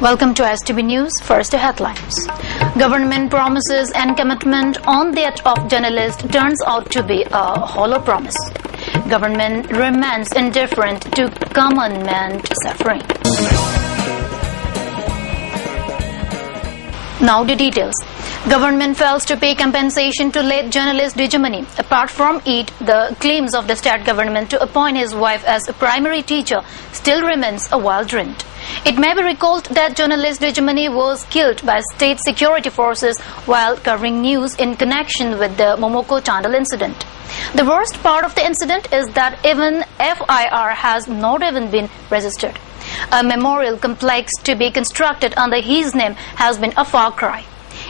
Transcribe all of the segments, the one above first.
Welcome to STB News. First, the headlines. Government promises and commitment on death of journalist turns out to be a hollow promise. Government remains indifferent to common man suffering. Now the details. Government fails to pay compensation to late journalist Dijamani. Apart from it, the claims of the state government to appoint his wife as a primary teacher still remains a wild rent. It may be recalled that journalist Dijamani was killed by state security forces while covering news in connection with the Momoko Chandal incident. The worst part of the incident is that even FIR has not even been registered. A memorial complex to be constructed under his name has been a far cry.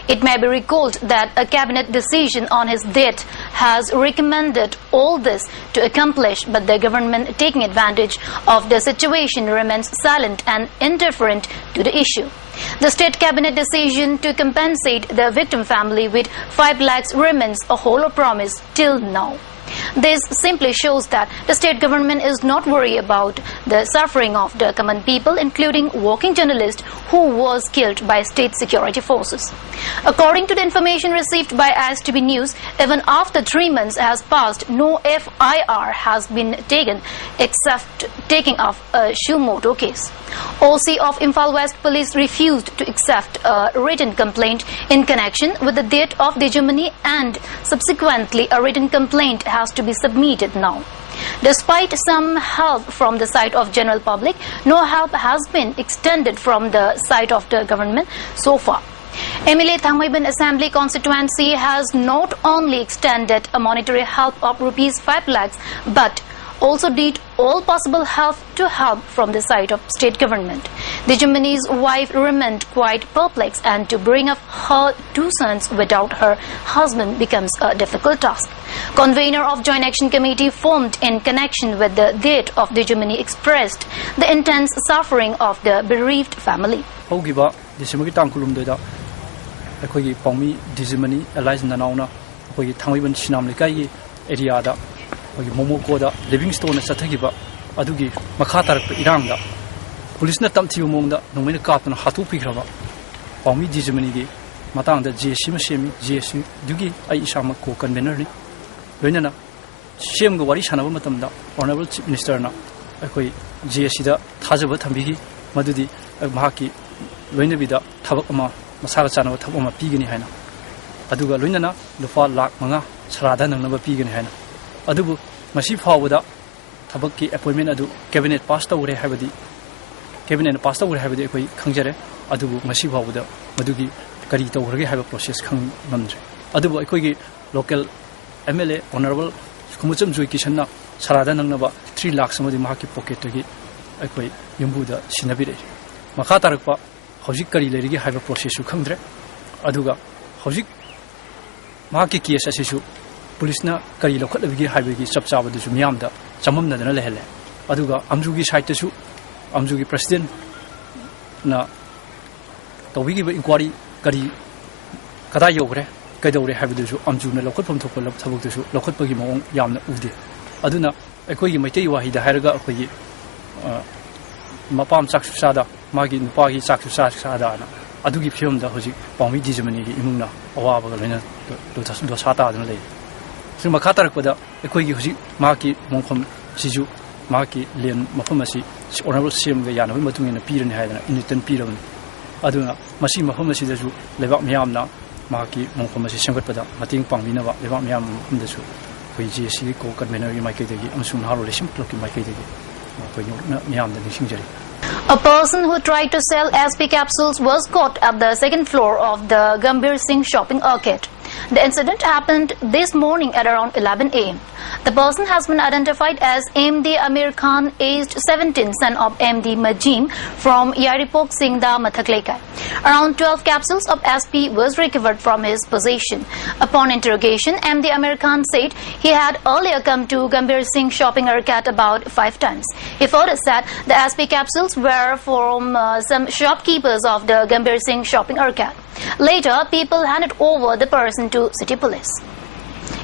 It may be recalled that a cabinet decision on his death has recommended all this to accomplish, but the government taking advantage of the situation remains silent and indifferent to the issue. The state cabinet decision to compensate the victim family with 5 lakhs remains a hollow promise till now. This simply shows that the state government is not worried about the suffering of the common people, including working journalist who was killed by state security forces. According to the information received by STB News, even after 3 months has passed, no FIR has been taken except taking off a Shumoto case. OC of Imphal West Police refused to accept a written complaint in connection with the death of Dijamani, and subsequently a written complaint has to be submitted now. Despite some help from the side of general public, no help has been extended from the side of the government so far. MLA Thangmaiban Assembly constituency has not only extended a monetary help of rupees 5 lakhs but also did all possible help from the side of state government. Dijamani's wife remained quite perplexed, and to bring up her 2 sons without her husband becomes a difficult task. Convener of Joint Action Committee formed in connection with the death of Dijamani expressed the intense suffering of the bereaved family. Momoko Livingstone Satagiba, Adugi, Makatar Iranga, Police Natamti Munda, Nominakatan Hatu Pikrava, Pomi Dijamanigi, Matang the Jeshimashemi, Jeshi, Dugi, Aishama Co convener, Venana, Shem Gawarishana Matamda, Honorable Chief Minister, Akoi, Jeshida, Tajaba Tambigi, Madudi, Mahaki, Venavida, Tabakama, Masarachana, Tabama Pigani Hana, Aduga Lunana, Lufa Lak Manga, Saradan and Nova Pigani Hana. Adubu masi fawada thabakki appointment adu cabinet pass tawre habadi cabinet pass tawre habadi ekoi khangjare adubu masi fawada madugi kari tawrage haba process khang namjre adubu ekoi gi local MLA honorable Kumucham Joy Kishanna sarada nangnaba 3 lakh samadi mahaki pocket gi ekoi yumbuda sinabire makha tarakpa hojik kari lerigi haba process su khangdre aduga hojik mahaki case asisu Police na kari lokhat labigi haibigi chapcha badu su miyam da chamam na dana lehele aduga amjugi site su amjugi president na tawigi inquiry kari kada yogre kaidore haibadu su amju na lokhat pom thokpa lab thabuk su lokhat pagi mawong yamna ude aduna ekoi gi maitei wahi da hairaga ekoi mapam chaksu sada magi nupagi chaksu sada na adugi film da hoji Paumi Dijamani gi imungna awa baga lena do sata dana lei Makatarpada, a quigi Maki Monkom Siju, Maki Lian Mahomasi, Honorable Sim Gayana, Matung in a pier in Haida, in the 10 Piran. Aduna, Masi Mahomasi, Levak Miamna, Maki Monkomasi Sangapada, Mating Pangminava, Levak Miam Hundesu, VGC, Cocaminary, Makegi, and soon Harley Simplock in Makegi, Miam the Nishingeri. A person who tried to sell SP capsules was caught at the 2nd floor of the Gambhir Singh shopping arcade. The incident happened this morning at around 11 a.m. The person has been identified as MD Amir Khan, aged 17, son of MD Majim from Yaripok Singda Mathaklekai. Around 12 capsules of SP was recovered from his possession. Upon interrogation, MD Amir Khan said he had earlier come to Gambhir Singh shopping arcade about 5 times. He further said the SP capsules were from some shopkeepers of the Gambhir Singh shopping arcade. Later, people handed over the person to city police.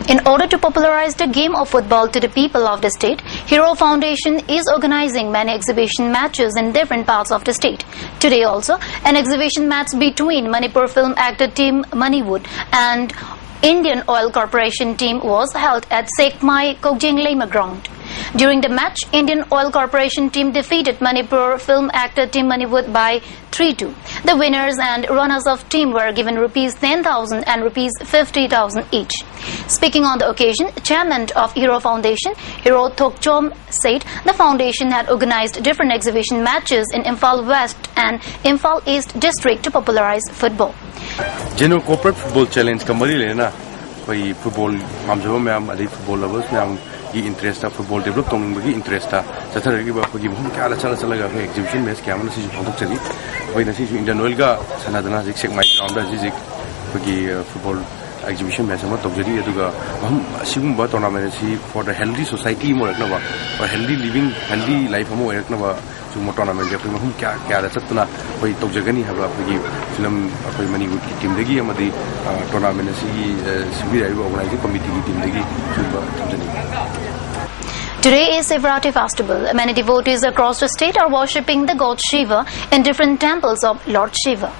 In order to popularize the game of football to the people of the state, Hero Foundation is organizing many exhibition matches in different parts of the state. Today also, an exhibition match between Manipur film actor team Moneywood and Indian Oil Corporation team was held at Sekmai Kokjing Lema ground. During the match, Indian Oil Corporation team defeated Manipur film actor team Moneywood by 3-2. The winners and runners-up team were given rupees 10,000 and rupees 50,000 each. Speaking on the occasion, chairman of Hero Foundation, Hero Thokchom, said the foundation had organized different exhibition matches in Imphal West and Imphal East district to popularize football. General Corporate Football Challenge Kamari Lena, by football, Mamjo Mam, Adi football lovers, Mam, interest of football developed on the interest. Saturday, we give him Kalasalaga exhibition, Miss Cameron, Pontucci, by the city in the Noelga, Sanadana, Zig, my ground, Zizik, football exhibition, Mesama, Togeri, Simba tournament for the healthy society, more or healthy living, healthy life, more tournament. Karatana, by Togani have a film of Moneywood team, the game of the tournament, civil organizing committee team, the Today is Sivrati festival. Many devotees across the state are worshipping the god Shiva in different temples of Lord Shiva.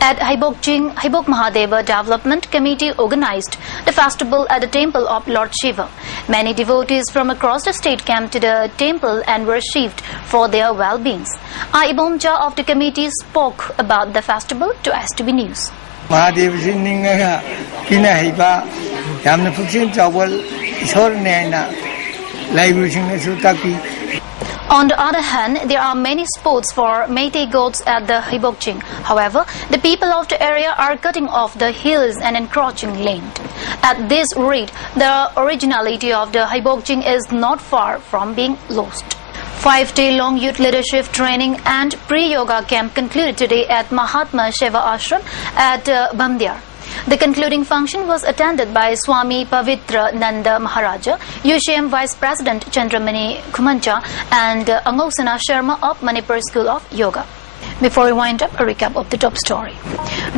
At Haibok Mahadeva Development Committee organized the festival at the temple of Lord Shiva. Many devotees from across the state came to the temple and worshipped for their well-beings. Ibomja of the committee spoke about the festival to STB News. Mahadev Sinninga Pinaiba Yamna Putin Tawal Sornena On the other hand, there are many sports for Meitei gods at the Haibokjing. However, the people of the area are cutting off the hills and encroaching land. At this rate, the originality of the Haibokjing is not far from being lost. 5-day-long youth leadership training and pre-yoga camp concluded today at Mahatma Shiva Ashram at Bamdiar. The concluding function was attended by Swami Pavitra Nanda Maharaja, UCM Vice President Chandramani Kumancha and Angosana Sharma of Manipur School of Yoga. Before we wind up, a recap of the top story.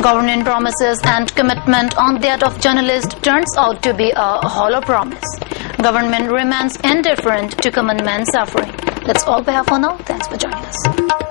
Government promises and commitment on that of journalists turns out to be a hollow promise. Government remains indifferent to common man's suffering. That's all we have for now. Thanks for joining us.